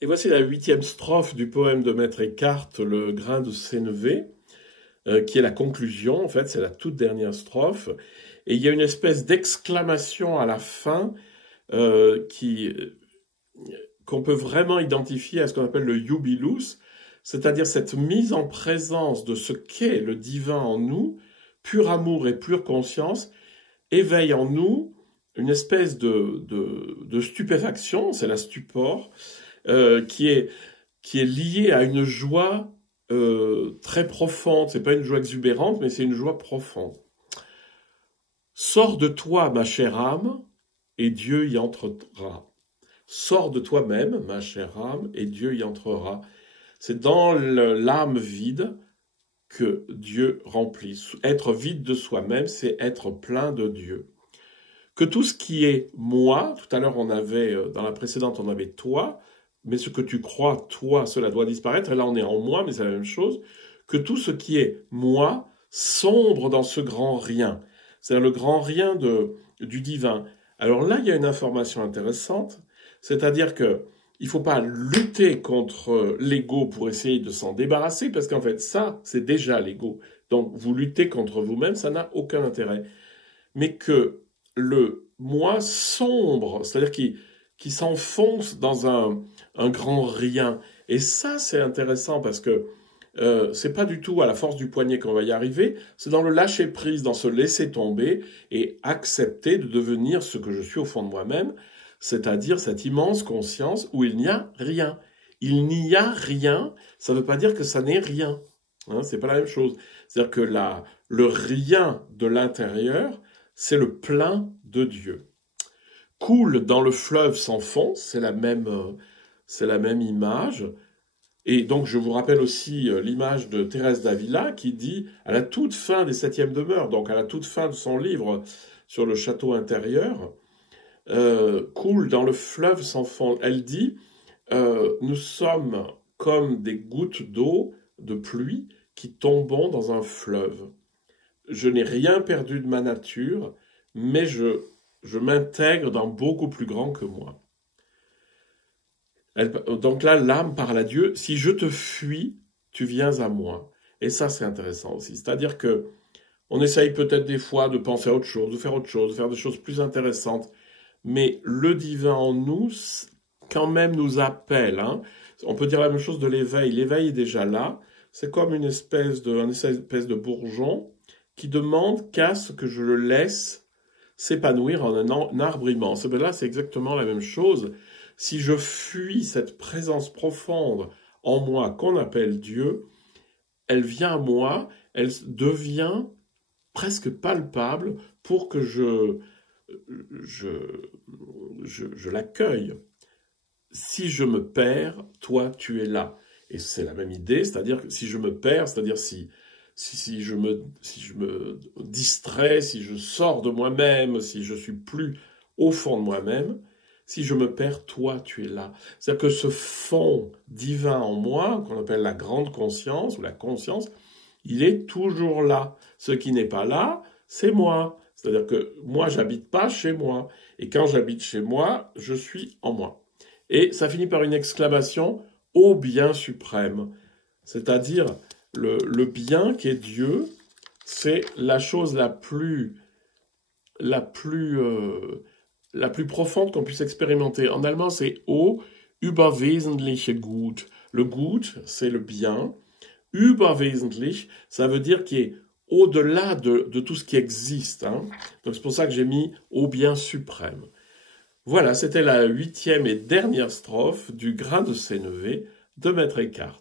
Et voici la 8e strophe du poème de Maître Eckhart, Le grain de sénévé, qui est la conclusion, en fait, c'est la toute dernière strophe. Et il y a une espèce d'exclamation à la fin qui qu'on peut vraiment identifier à ce qu'on appelle le jubilus, c'est-à-dire cette mise en présence de ce qu'est le divin en nous, pur amour et pure conscience, éveille en nous une espèce de stupéfaction, c'est la stupor, qui est liée à une joie très profonde. C'est pas une joie exubérante, mais c'est une joie profonde. Sors de toi, ma chère âme, et Dieu y entrera. Sors de toi-même, ma chère âme, et Dieu y entrera. C'est dans l'âme vide que Dieu remplit. Être vide de soi-même, c'est être plein de Dieu. Que tout ce qui est moi, tout à l'heure on avait, dans la précédente on avait toi, mais ce que tu crois, toi, cela doit disparaître, et là on est en moi, mais c'est la même chose. Que tout ce qui est moi sombre dans ce grand rien, c'est-à-dire le grand rien du divin. Alors là, il y a une information intéressante, c'est-à-dire que il ne faut pas lutter contre l'ego pour essayer de s'en débarrasser, parce qu'en fait, ça, c'est déjà l'ego. Donc, vous luttez contre vous-même, ça n'a aucun intérêt. Mais que le moi sombre, c'est-à-dire qui s'enfonce dans un grand rien. Et ça, c'est intéressant parce que c'est pas du tout à la force du poignet qu'on va y arriver, c'est dans le lâcher prise, dans se laisser tomber et accepter de devenir ce que je suis au fond de moi-même, c'est-à-dire cette immense conscience où il n'y a rien. Il n'y a rien, ça ne veut pas dire que ça n'est rien. Hein, c'est pas la même chose. C'est-à-dire que le rien de l'intérieur, c'est le plein de Dieu. Coule dans le fleuve sans fond, c'est la même image. Et donc je vous rappelle aussi l'image de Thérèse d'Avila qui dit, à la toute fin des Septièmes demeures, donc à la toute fin de son livre sur le château intérieur, coule dans le fleuve sans fond. Elle dit, nous sommes comme des gouttes d'eau, de pluie, qui tombons dans un fleuve. Je n'ai rien perdu de ma nature, mais je m'intègre dans beaucoup plus grand que moi. Donc là, l'âme parle à Dieu, si je te fuis, tu viens à moi. Et ça, c'est intéressant aussi. C'est-à-dire que on essaye peut-être des fois de penser à autre chose, de faire autre chose, de faire des choses plus intéressantes, mais le divin en nous, quand même, nous appelle. Hein. On peut dire la même chose de l'éveil. L'éveil est déjà là. C'est comme une espèce de bourgeon qui demande qu'à ce que je le laisse s'épanouir en un arbre immense. Et bien là, c'est exactement la même chose. Si je fuis cette présence profonde en moi qu'on appelle Dieu, elle vient à moi, elle devient presque palpable pour que je l'accueille. Si je me perds, toi, tu es là. Et c'est la même idée, c'est-à-dire que si je me perds, c'est-à-dire si je me distrais, si je sors de moi-même, si je suis plus au fond de moi-même, si je me perds, toi, tu es là. C'est-à-dire que ce fond divin en moi, qu'on appelle la grande conscience ou la conscience, il est toujours là. Ce qui n'est pas là, c'est moi. C'est-à-dire que moi, j'habite pas chez moi. Et quand j'habite chez moi, je suis en moi. Et ça finit par une exclamation, ô bien suprême. C'est-à-dire, le bien qui est Dieu, c'est la chose la plus profonde qu'on puisse expérimenter. En allemand, c'est O, überwesentliche Gut. Le Gut, c'est le bien. Überwesentlich, ça veut dire qu'il est au-delà de tout ce qui existe. Hein. Donc c'est pour ça que j'ai mis au bien suprême. Voilà, c'était la 8e et dernière strophe du grain de sénévé de Maître Eckhart.